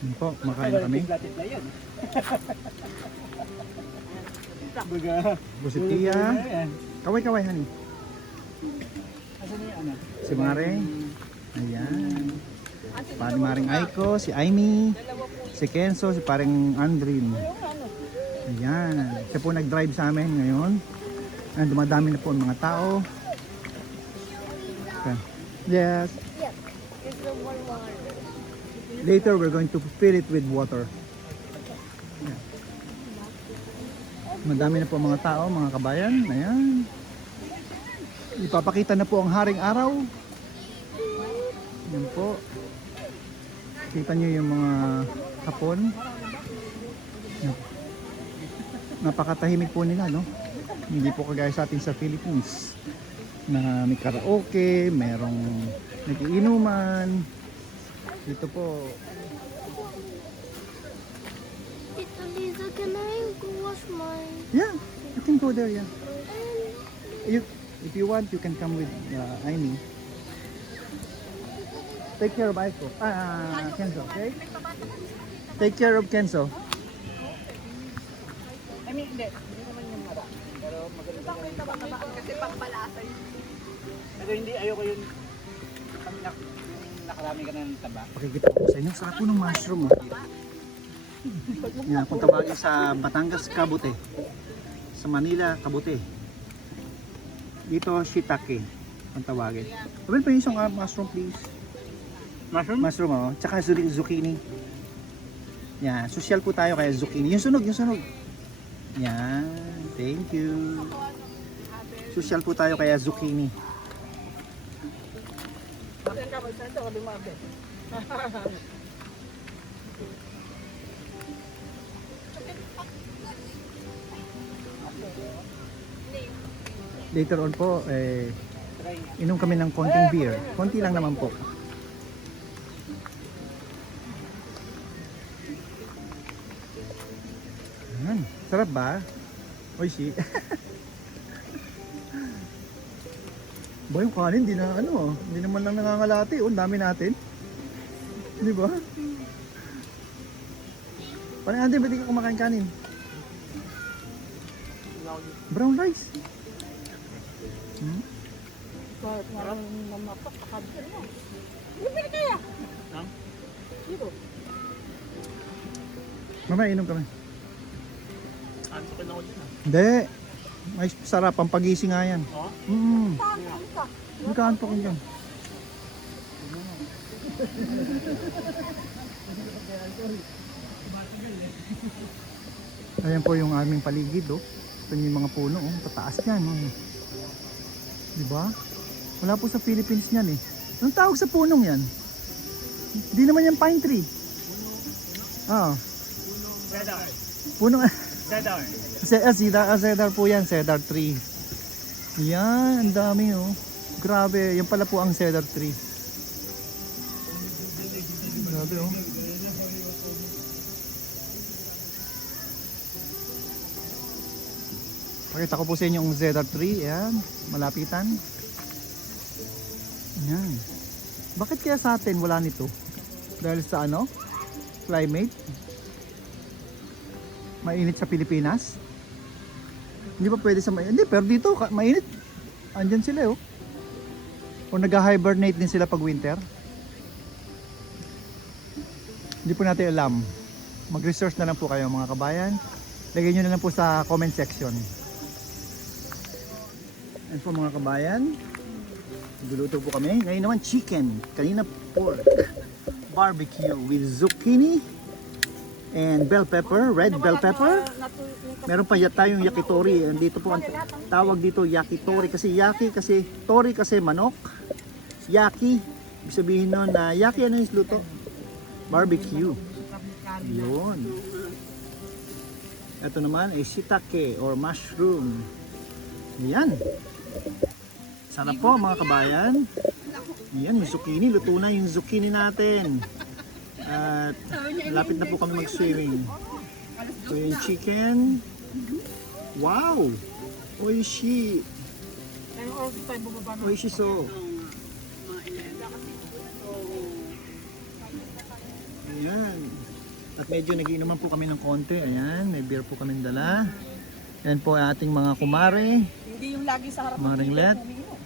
Yun po, makain na kami. Busitia. Kaway-kaway, honey. Si Mare. Ayan. Paring Maring Aiko, si Aimee, si Kenzo, si paring Andrin. Ayan. Siya po nag-drive sa amin ngayon. Ayan, dumadami na po ang mga tao. Okay. Yes. Yep. It's the more water. Later we're going to fill it with water. Ayan. Madami na po ang mga tao, mga kabayan. Ayan. Ipapakita na po ang haring araw. Ayan po. Kita nyo yung mga hapon. Ayan. Napakatahimik po nila, no? Hindi po kagaya sa atin sa Philippines na may karaoke, merong nagiinuman. Dito po. Tita Lisa, can I go wash my... Yeah, you can go there, yeah. If you want, you can come with Aimee. Take care of Aiko. Kenzo, okay? Take care of Kenzo. I mean, hindi naman yung mara. Pero maganda yung taba-taba kasi pangpalasa yun. Pero hindi, ayoko yun. Pag nakarami ka ng taba. Pakikita ko sa inyo, sarap po ng mushroom. Oh. Yan, kung tawagin sa Batangas, Kabute. Sa Manila, Kabute. Dito, shiitake. Kung tawagin. Sabihin pa yung isang mushroom, please. Mushroom? Mushroom, oh. Tsaka zucchini. Yan, social po tayo kaya zucchini. Yung sunog. Yan, thank you. Social po tayo kaya zucchini. Later on po, inom kami ng konting beer. Konti lang naman po. Yan, sarap ba? Oishi. Ba yung kanin, hindi na ano, hindi naman lang nangangalati. Ang dami natin. Di ba? Parang Andy, ba't di ka kumakain kanin? Brown rice. Bakit marang mamapak pakabir mo? Bibili kaya? Ang? Dito. Mamaya inom kami. Ano ka na ako dyan? Hindi. May sarap ang pagising nga yan. Oo? Hindi ka antok dyan. Ayan po yung aming paligid, oh. Ito yung mga puno, oh. Tataas yan, oh. Diba? Wala po sa Philippines yan, eh. Anong tawag sa punong yan? Hindi naman yan pine tree. Oo. Cedar. Puno. Cedar. Cedar po yan, cedar tree. Yan, ang dami, oh. Grabe, yan pala po ang cedar tree. Grabe, oh. Pakita ko po sa inyo ang cedar tree. Yan, malapitan. Yan. Bakit kaya sa atin wala nito? Dahil sa ano? Climate? Mainit sa Pilipinas? Hindi ba pwede sa mainit? Hindi, pero dito mainit. Andyan sila, oh. O nag-hibernate din sila pag winter. Hindi po natin alam. Mag-research na lang po kayo, mga kabayan. Lagay nyo na lang po sa comment section. Yan po, mga kabayan. Luluto po kami. Ngayon naman chicken. Kanina pork. Barbecue with zucchini and bell pepper, red bell pepper. Meron pa tayong yakitori. Dito po ang tawag dito yakitori kasi yaki kasi tori kasi manok. Yaki. Ibig sabihin nun na yaki ano yung luto? Barbecue. Yun. Ito naman ay shiitake or mushroom. Yan. Sarap po mga kabayan. Yan yung zucchini. Luto na yung zucchini natin. At lapit na po kami mag-swimming. So yung chicken. Wow! Oishi! Oishi so. Ayan. At medyo nagiinuman po kami ng konti. Ayan, may beer po kami dala. Ayan po ang ating mga kumare. Hindi yung lagi sa harap ng Maring video, Let. umiinom.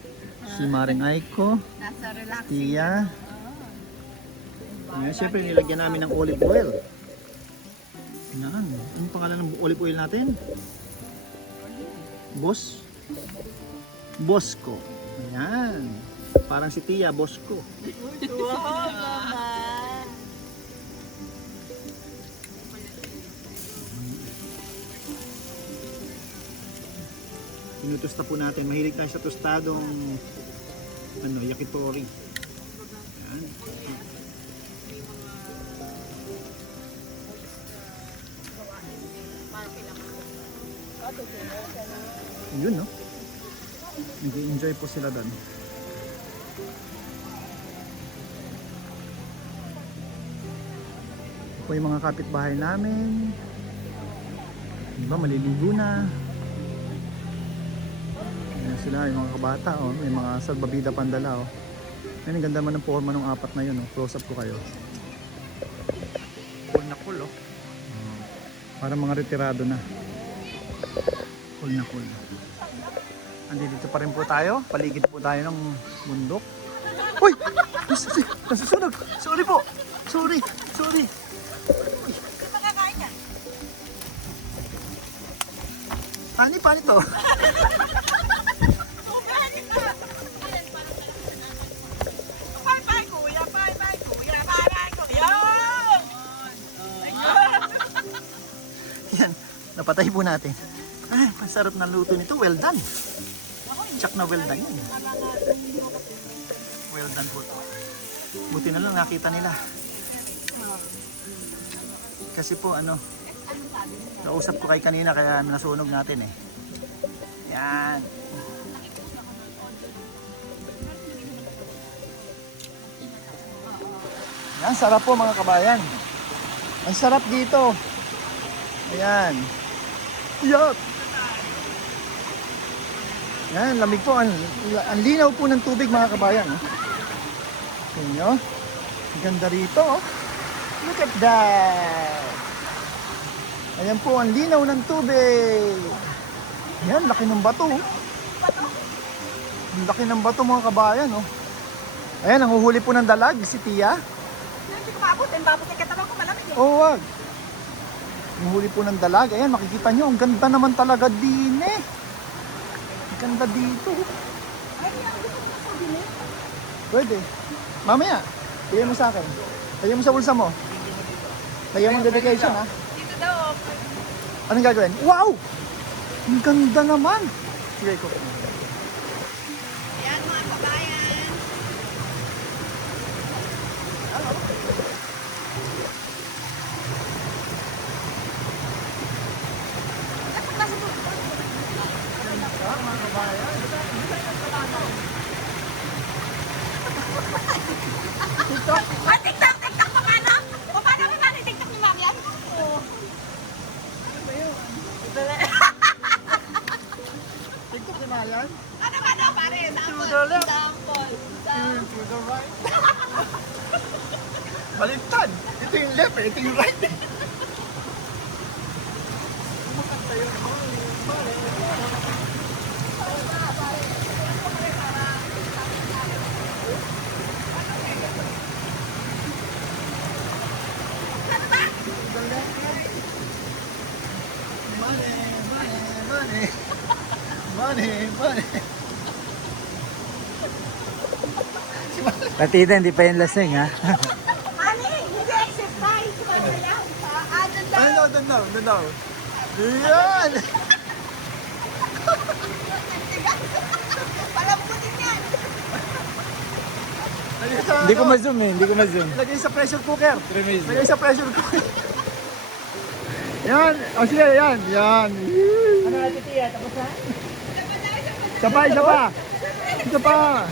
Si Maring Aiko. Nasa relaxing. Tia. Ayan, syempre nilagyan namin ng olive oil. Ayan. Anong pangalan ng olive oil natin? Bosco. Ayan. Parang si Tia, Bosco. Wow naman. Tinutusta po natin. Mahilig tayo sa tostadong yakitori. Ayan. Yun, no? Nag-enjoy po sila doon. Po yung mga kapitbahay namin. Diba, maliligo na. Ayan sila, yung mga kabata, oh. May mga salbabida pandala, oh. Ayan, ang ganda naman ng forma ng apat na yun, oh. Close up ko kayo. Cool na cool, oh. Parang mga retirado na. Cool na cool. Andito pa rin po tayo. Paligid po tayo ng bundok. Uy! Nasusunog! Sorry po! Sorry! Pani to. Bye kuya. Yan, napatay po natin. Ay, masarap na luto nito. Well done. Tsak na well done yan. Well done po to. Buti na lang nakita nila. Kasi po nausap ko kay kanina kaya nasunog natin eh. Yan. Yan, sarap po mga kabayan. Ang sarap dito. Ayan. Yup. Yan, lamig po. Ang linaw po ng tubig mga kabayan. Tingnan nyo. Ang ganda rito. Oh. Look at that. Ayan po, ang linaw ng tubig. Yan, laki ng bato. Ang laki ng bato mga kabayan. Oh. Ayan, ang huhuli po ng dalag, si Tia. Hindi ko maabutin. Babutin ka talaga ko malamig eh. Oo, wag. Ang huli po ng dalag. Ayan, makikita nyo. Ang ganda naman talaga din eh. Ang ganda dito. Pwede. Mamaya, tigyan mo sa akin. Tigyan mo sa bulsa mo. Tigyan mo dedication ha. Dito daw. Anong gagawin? Wow! Ang ganda naman. Sige ko. Ayan mga kabayan. TikTok pa paano? O paano mo paano TikTok ni Mami yan? Oo. Ano ba yun? TikTok na yan? Ano pare? Sample. To the left. Sample. To the right. Baliktad. Ito yung left eh. Ito yung right eh. Money. Patita, hindi pa yung lasing ha. Ani, hindi exercise. Ano yan? Ano daw? Doon daw. Yan! Palamputin yan. Hindi ko ma-zoom eh, hindi ko ma-zoom. Lagay sa pressure cooker. Tremez. Lagay sa pressure cooker. Yan. O sige, yan. Yan. Ano natin tiya? Tapos na? Isa pa.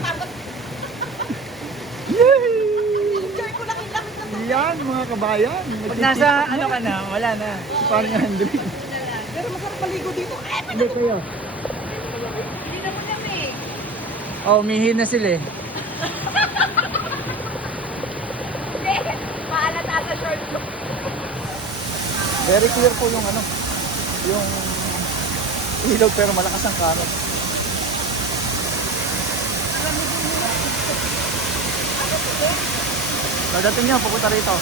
Yay! Enjoy ko lang yung lamig na. Yan mga kabayan. Pag nasa ano ka na, wala na. Parang nga Hendrik. Pero masarap maligo dito. Hindi kayo. Hindi naman kami. Oh, umihi na sila eh. Hindi. Maalata sa Very clear po yung ano, yung ilog pero malakas ang kanon. Pagdating nyo, pupunta rito.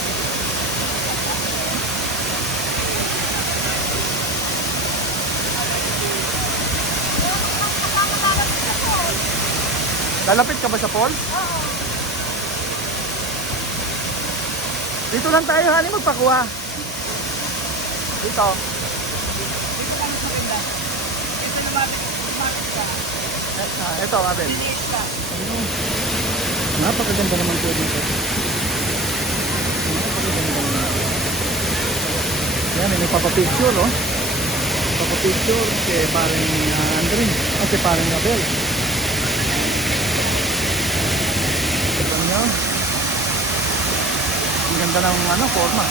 Lalapit ka ba sa falls? Oo. Dito lang tayo, hani, magpakuha. Dito. Ito, Abel. Napakaganda naman po dito. Yan, may papapicture, oh. Papapicture kay parang Andrin. O kay parang Abel. Ito nyo. Ang ganda ng ano, forma.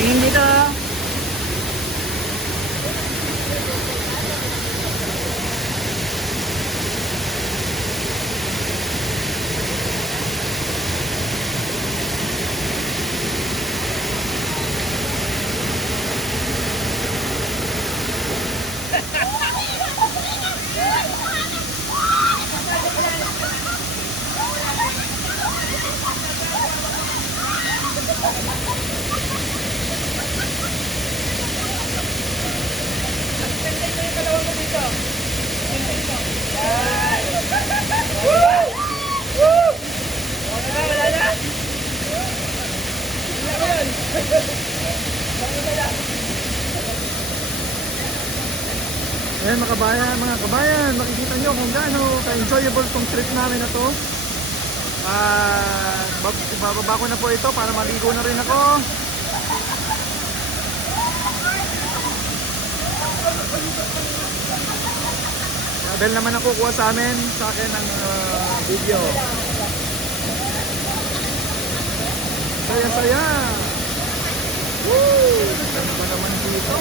Tingin dito. Ayan mga kabayan, makikita nyo kung gaano ka-enjoyable tong trip namin na to. Bababa ko na po ito para maligo na rin ako. Abel naman ang kukuha sa amin, sa akin ng video. Saya-saya! Woo! Ganda pa naman dito.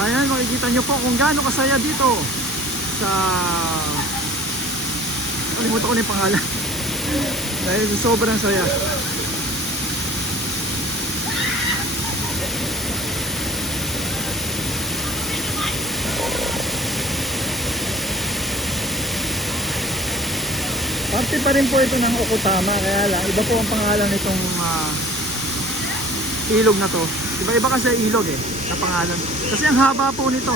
kabayan, makikita nyo po kung gaano kasaya dito sa... Kalimutan ko na yung pangalan. Dahil sobrang saya. Parte pa rin po ito ng Okutama, kaya lang iba po ang pangalan nitong ilog na to. Iba-iba kasi ilog eh, na pangalan. Kasi ang haba po nito.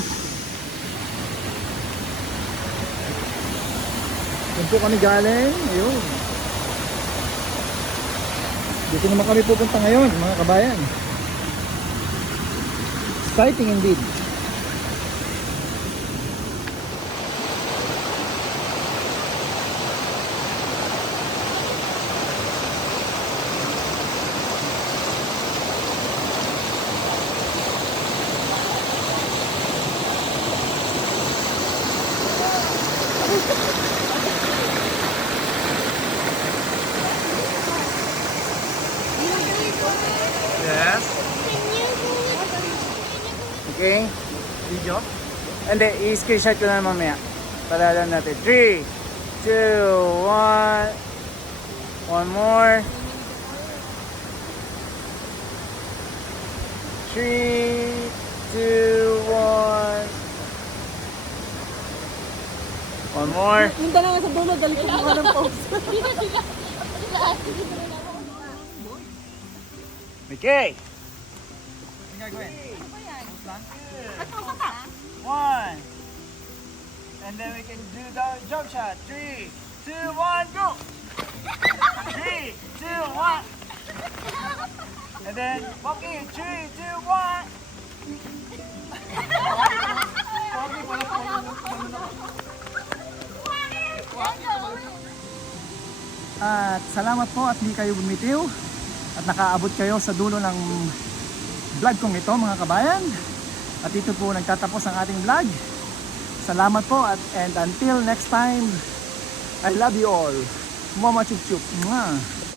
Doon po kami galing, ayun. Dito naman kami pupunta ngayon, mga kabayan. Exciting indeed. Yes. Okay? Video. Hindi, i-screenshot ko na mamaya. Para alam natin. 3, 2, 1. One more. 3, 2, 1. One more. Yung dalawa sa dulo, dali ko mukha ng pose. Okay. Ang gagawin? One. And then we can do the jump shot. 3, 2, 1, go. 3, 2, 1. And then walk in. 3, 2, 1. At salamat po at hindi kayo bumitiw at nakaabot kayo sa dulo ng vlog kong ito, mga kabayan. At ito po nagtatapos ang ating vlog. Salamat po and until next time, I love you all. Mama chup chup. Mwah.